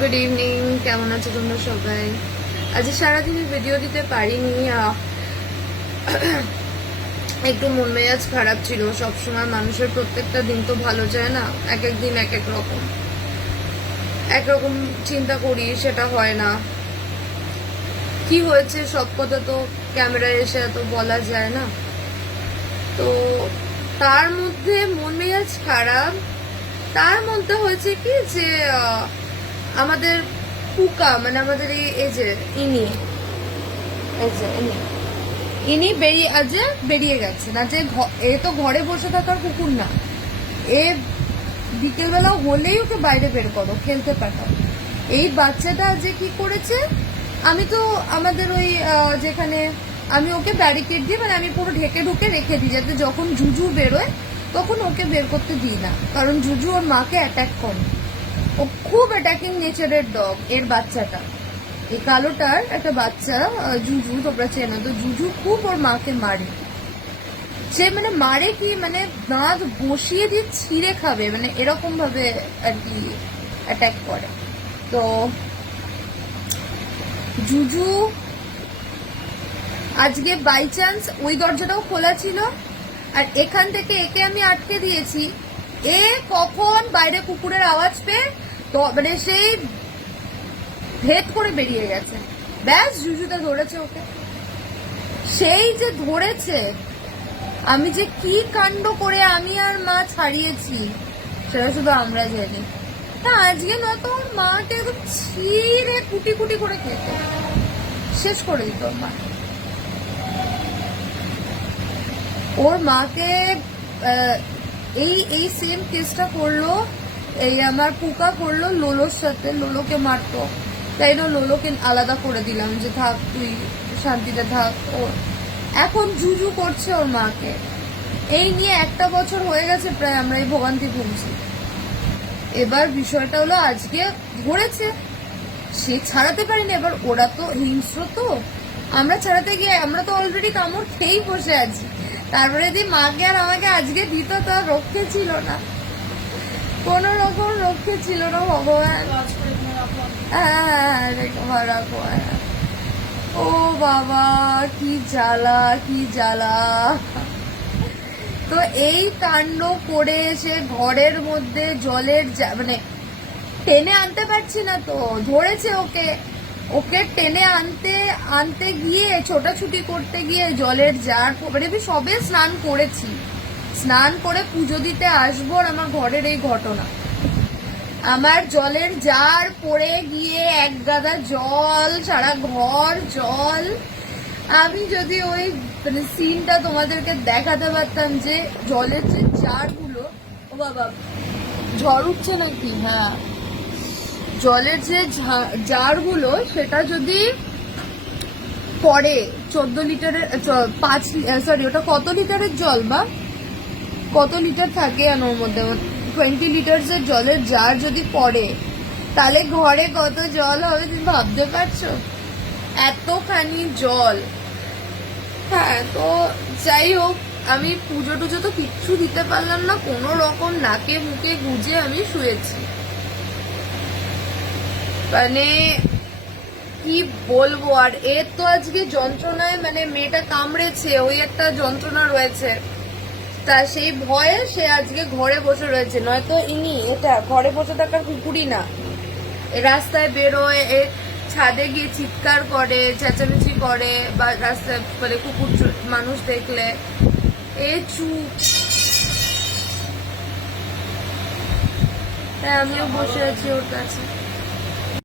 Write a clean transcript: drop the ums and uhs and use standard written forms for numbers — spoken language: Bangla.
গুড ইভিনিং, কেমন আছো তোমরা সবাই? আজ সারাদিন ভিডিও দিতে পারিনি, একটু মন মেজাজ খারাপ ছিল। সবসময় মানুষের প্রত্যেকটা দিন তো ভালো যায় না, এক এক দিন এক এক রকম চিন্তা করি, সেটা হয় না। কি হয়েছে সব কথা তো ক্যামেরায় এসে এত বলা যায় না। তো তার মধ্যে মন মেজাজ খারাপ, তার মধ্যে হয়েছে কি যে আমাদের পুকা মানে আমাদের এই যে ইনি বেরিয়ে গেছে না, যে এ তো ঘরে বসে থাকার কুকুর না, এ বিকেলবেলা হলেই ওকে বাইরে বের করো, খেলতে পাঠাও। এই বাচ্চাটা যে কি করেছে, আমি তো আমাদের ওই যেখানে আমি ওকে ব্যারিকেড দিয়ে মানে আমি পুরো ঢেকে ঢুকে রেখে দিই, যাতে যখন জুজু বেরোয় তখন ওকে বের করতে দিই না, কারণ জুজু ওর মাকে অ্যাটাক করে। ও খুব অ্যাটাকিং নেচারের ডগ। এর বাচ্চাটা, এই কালোটার একটা বাচ্চা জুজু, তোমরা চেনো তো, জুজু খুব ওর মাকে মারে। সে মানে মারে কি, মানে দাঁত বসিয়ে দিয়ে ছিঁড়ে খাবে, মানে এরকম ভাবে আর কি অ্যাটাক করে। তো জুজু আজকে বাই চান্স ওই দরজাটাও খোলা ছিল, আর এখান থেকে একে আমি আটকে দিয়েছি। এ কখন বাইরে কুকুরের আওয়াজ পেয়ে তো মানে সেই ভেদ করে বেরিয়ে গেছে, ব্যাস জুজুতে ধরেছে ওকে। সেই যে ধরেছে, আমি যে কি কাণ্ড করে আমি আর মা ছাড়িয়েছি সেটা শুধু আমরা জানি। তা আজকে নয়তো ওর মাকে একদম ছিঁড়ে কুটি কুটি করে খেত, শেষ করে দিত ওর মা। ওর মাকে এই সেম কেসটা করলো, এই আমার পুকা করলো লোলোর সাথে, লোলোকে মারতো, তাই না লোলোকে আলাদা করে দিলাম যে থাক তুই শান্তিতে থাক। ও এখন জুজু করছে ওর মাকে। এই নিয়ে 1 বছর হয়ে গেছে প্রায় আমরা এই ভোগান্তি ভুগছি। এবার বিষয়টা হলো আজকে ধরেছে, সে ছাড়াতে পারিনি। এবার ওরা তো হিংস্র, তো আমরা ছাড়াতে গিয়ে আমরা তো অলরেডি কামড় খেয়েই বসে আছি, তারপরে যদি মাকে আর আমাকে আজকে দিত তো আর রক্ষে ছিল না, কোন রকম রক্ষে ছিল না। ভগবান, ও বাবা, কি জ্বালা কি জ্বালা। তো এই কাণ্ড করে সে ঘরের মধ্যে জলের মানে টেনে আনতে পারছি না, তো ধরেছে ওকে টেনে আনতে গিয়ে ছোটাছুটি করতে গিয়ে জলের জার, মানে সবে স্নান করেছি, স্নান করে পুজো দিতে আসবো, আর আমার ঘরের এই ঘটনা। আমার জলের জার পড়ে গিয়ে এক গাদা জল, সারা ঘর জল। আমি যদি ওই মানে সিনটা তোমাদেরকে দেখাতে পারতাম, যে জলের যে জারগুলো, ও বাবা ঝড় উঠছে নাকি, হ্যাঁ, জলের যে জারগুলো সেটা যদি পড়ে 14 লিটারের, 5 ওটা কত লিটারের জল বা কত লিটার থাকে ওর মধ্যে, 20 লিটারের জলের জার যদি পড়ে, তাহলে ঘরে কত জল হবে তুমি ভাবতে পারছো? এতখানি জল। হ্যাঁ, তো যাই হোক, আমি পুজো টুজো তো কিচ্ছু দিতে পারলাম না, কোনো রকম নাকে মুখে গুজে আমি শুয়েছি। মানে কি বলবো, আর এর তো আজকে যন্ত্রণায়, মানে মেয়েটা কামড়েছে, ওই একটা যন্ত্রণা রয়েছে, তা সেই ভয়ে সে আজকে ঘরে বসে রয়েছে। নয়তো এটা ঘরে বসে থাকার কুকুরই না, রাস্তায় বেরোয়, ছাদে গিয়ে চিৎকার করে, চেঁচামেচি করে, বা রাস্তায় মানে কুকুর মানুষ দেখলে চুপ। হ্যাঁ, আমিও বসে আছি ওর কাছে।